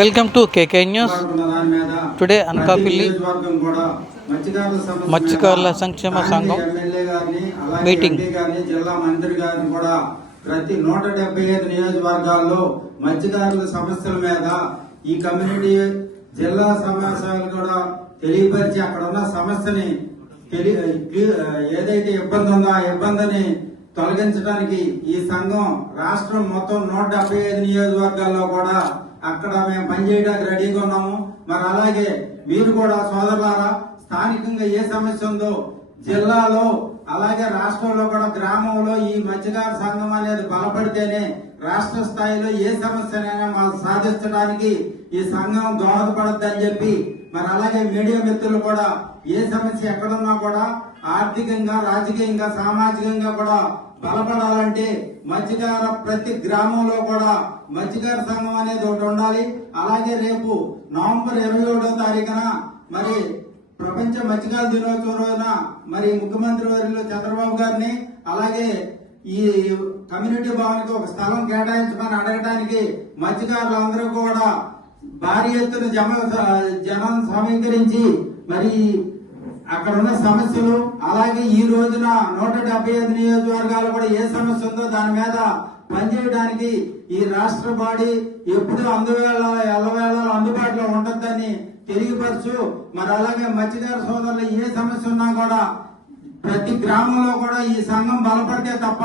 Welcome to KK news today Anakapalli మత్స్యకారుల సంక్షేమ సంఘం మీటింగ్. జిల్లా మంత్రి గారిని కూడా ప్రతి నూట డెబ్బై ఐదు నియోజకవర్గాల్లో మత్స్యకారుల సమస్యల మీద ఈ కమ్యూనిటీ జిల్లా సమావేశాలు కూడా తెలియపరిచి అక్కడ ఉన్న సమస్యని ఏదైతే ఇబ్బంది ఉందో ఆ ఇబ్బందిని తొలగించడానికి ఈ సంఘం రాష్ట్రం మొత్తం నూట డెబ్బై ఐదు నియోజకవర్గాల్లో కూడా అక్కడ మేము పనిచేయడానికి రెడీగా ఉన్నాము. మరి అలాగే మీరు కూడా సోదరులారా స్థానికంగా ఏ సమస్య ఉందో జిల్లాలో అలాగే రాష్ట్రంలో కూడా గ్రామంలో ఈ మత్స్యకార సంఘం అనేది బలపడితేనే రాష్ట్ర స్థాయిలో ఏ సమస్యనైనా మనం సాధించడానికి ఈ సంఘం దోహదపడద్దని చెప్పి మరి అలాగే మీడియా మిత్రులు కూడా ఏ సమస్య ఎక్కడున్నా కూడా ఆర్థికంగా రాజకీయంగా సామాజికంగా కూడా బలపడాలంటే మత్స్యకార ప్రతి గ్రామంలో కూడా మత్స్యకార సంఘం అనేది ఒకటి ఉండాలి. అలాగే రేపు నవంబర్ ఇరవై ఏడో తారీఖున మరి ప్రపంచ మత్స్యకార దినోత్సవం రోజున మరి ముఖ్యమంత్రి వారిలో చంద్రబాబు గారిని అలాగే ఈ కమ్యూనిటీ భవన్కి ఒక స్థలం కేటాయించమని అడగడానికి మత్స్యకారులందరూ కూడా భారీ ఎత్తున జమ జనం సమీకరించి మరి అక్కడ ఉన్న సమస్యలు అలాగే ఈ రోజున నూట డెబ్బై ఐదు నియోజకవర్గాలు కూడా ఏ సమస్య ఉందో దాని మీద పనిచేయడానికి ఈ రాష్ట్ర బాడీ ఎప్పుడు అందువేళ ఎల్లవేళలో అందుబాటులో ఉండద్దని తెలియపరచు మరి అలాగే మత్స్యకార సోదరులు ఏ సమస్య ఉన్నా కూడా ప్రతి గ్రామంలో కూడా ఈ సంఘం బలపడితే తప్ప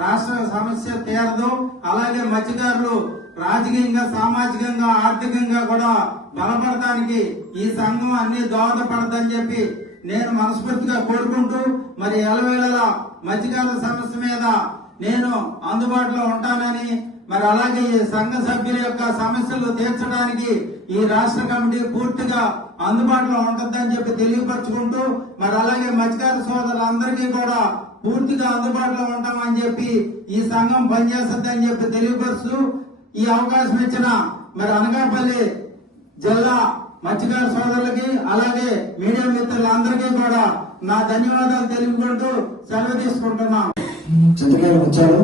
రాష్ట్ర సమస్య తీరదు. అలాగే మత్స్యకారులు రాజకీయంగా సామాజికంగా ఆర్థికంగా కూడా బలపడటానికి ఈ సంఘం అన్ని దోహదపడదని చెప్పి నేను మనస్ఫూర్తిగా కోరుకుంటూ మరి ఎలవేళలా మధ్యకాల సమస్య మీద నేను అందుబాటులో ఉంటానని మరి అలాగే ఈ సంఘ సభ్యుల యొక్క సమస్యలు తీర్చడానికి ఈ రాష్ట్ర కమిటీ పూర్తిగా అందుబాటులో ఉంటుందని చెప్పి తెలియపరచుకుంటూ మరి అలాగే మత్స్యకార సోదరులందరికీ కూడా పూర్తిగా అందుబాటులో ఉంటామని చెప్పి ఈ సంఘం పనిచేస్తుందని చెప్పి తెలియపరుస్తూ ఈ అవకాశం ఇచ్చిన మరి అనకాపల్లి జిల్లా మత్స్యకార సోదరులకి అలాగే మీడియా మిత్రులందరికీ కూడా నా ధన్యవాదాలు తెలుపుకుంటూ సెలవు తీసుకుంటున్నాం. చంద్రగారు వచ్చారు.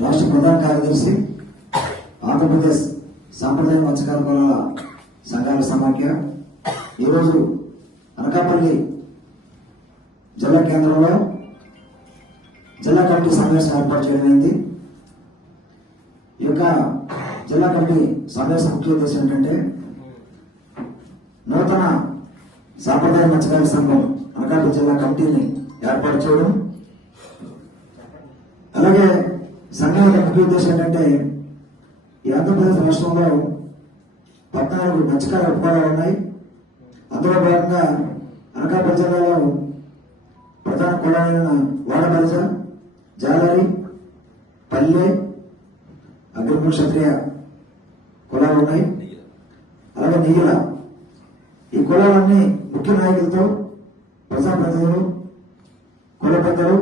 రాష్ట్ర ప్రధాన కార్యదర్శి ఆంధ్రప్రదేశ్ సాంప్రదాయ మత్స్యకార కులాల సంఘాల సమాఖ్య. ఈరోజు అనకాపల్లి జిల్లా కేంద్రంలో జిల్లా కమిటీ సమావేశం ఏర్పాటు చేయడమైంది ఈ యొక్క జిల్లా కమిటీ సమావేశం ముఖ్య ఉద్దేశం ఏంటంటే సాంప్రదాయ మత్స్యకార సంఘం అనకాపల్లి జిల్లా కమిటీని ఏర్పాటు చేయడం. అలాగే సంఘం యొక్క ముఖ్య ఉద్దేశం ఏంటంటే ఈ ఆంధ్రప్రదేశ్ రాష్ట్రంలో పద్నాలుగు మత్స్యకార ఉపకులాలు ఉన్నాయి. అందులో భాగంగా అనకాపల్లి జిల్లాలో ప్రధాన కులాలైన వాడబలిజ జాలరి పల్లె అగ్రకుల క్షత్రియ కులాలు ఉన్నాయి. అలాగే నీల. ఈ కులాలన్నీ ముఖ్య నాయకులతో ప్రజాప్రతినిధులు కుల పెద్దలు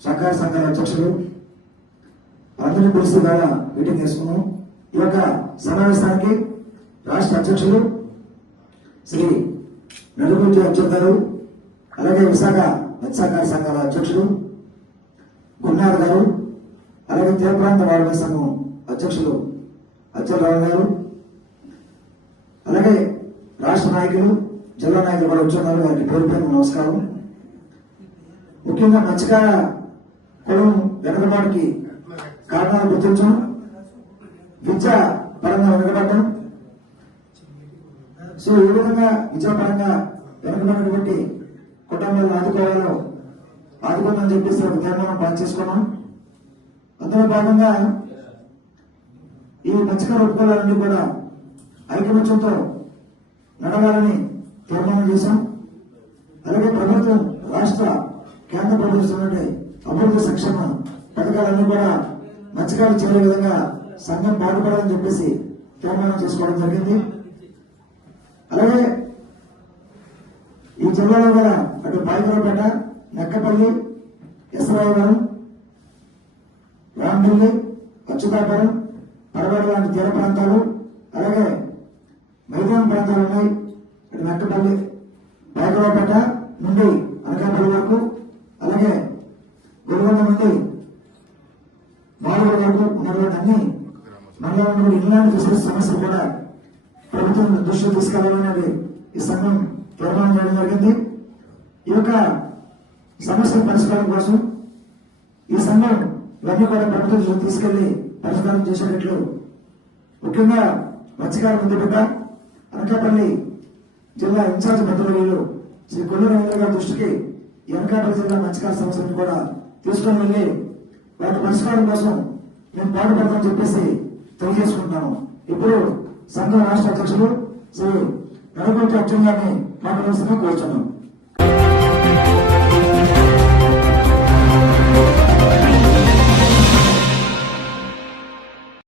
సహకార సంఘాల అధ్యక్షులు అందరినీ పిలుస్తూ ద్వారా మీటింగ్ చేసుకున్నాం. ఈ యొక్క సమావేశానికి రాష్ట్ర అధ్యక్షులు శ్రీ నడుగుంటి అధ్యక్షులు గారు అలాగే విశాఖ మత్స్యకార సంఘాల అధ్యక్షులు గున్నాథ్ గారు అలాగే తీర ప్రాంత వాడక సంఘం అధ్యక్షులు అచ్చెలరావు గారు అలాగే రాష్ట్ర నాయకులు జిల్లా నాయకులు కూడా వచ్చున్నారు. వారికి పేరు పేరు నమస్కారం. ముఖ్యంగా మత్స్యకార కులం వెనకబాటుకి కారణాలు గుర్తించడం విద్య పరంగా వెనకబడటం సో ఈ విధంగా విద్యాపరంగా వెనకబడినటువంటి కుటుంబాలను ఆదుకోవాలో ఆదుకోమని చెప్పేసి ఒక తీర్మానం పాస్ చేసుకున్నాం. అందులో భాగంగా ఈ మత్స్యకార ఒప్పుకోవాలన్నీ కూడా ఐకమత్యంతో నడవాలని తీర్మానం చేశాం. అలాగే ప్రభుత్వం రాష్ట్ర కేంద్ర ప్రభుత్వం అభివృద్ధి సంక్షేమ పథకాలన్నీ కూడా మత్స్యకారులు చేరే విధంగా సంఘం బాగుపడాలని చెప్పేసి తీర్మానం చేసుకోవడం జరిగింది. అలాగే ఈ జిల్లాలో కూడా అటు పాయకరపేట నెక్కపల్లి ఎసరాయవరం రాంపల్లి అచ్చుతాపురం పడవాడ లాంటి తీర ప్రాంతాలు అలాగే మైదాన ప్రాంతాలు ఉన్నాయి. ఇటు నెక్కపల్లి నుండి అనకాపల్లి వరకు అలాగే గొల్గొండ నుండి మాలూరు వరకు ఉన్నటువంటి అన్ని మండలంలో కూడా ఇలాంటి సమస్యలు కూడా ప్రభుత్వం దృష్టిలో తీసుకెళ్ళాలనేది ఈ సంఘం తీర్మానం చేయడం జరిగింది. ఈ యొక్క సమస్యల పరిష్కారం కోసం ఈ సంఘం ఇవన్నీ కూడా ప్రభుత్వం తీసుకెళ్ళి పరిష్కారం చేసేటట్లు ముఖ్యంగా మత్స్యకార ముందు బిడ్డ అనకాపల్లి జిల్లా ఇన్ఛార్జ్ మంత్రులు శ్రీ కొల్లు రవీంద్ర గారి దృష్టికి ఈ జిల్లా మత్స్యకార సమస్యలను కూడా తీసుకొని వెళ్ళి వాటి పరిష్కారం కోసం మేము పాటుపడతామని చెప్పేసి తెలియజేసుకుంటాము. ఇప్పుడు సంఘం రాష్ట్ర అధ్యక్షులు శ్రీ నరగోటి అర్జున్ గారిని మాట్లాడాల్సిందిగా కోరుతున్నాం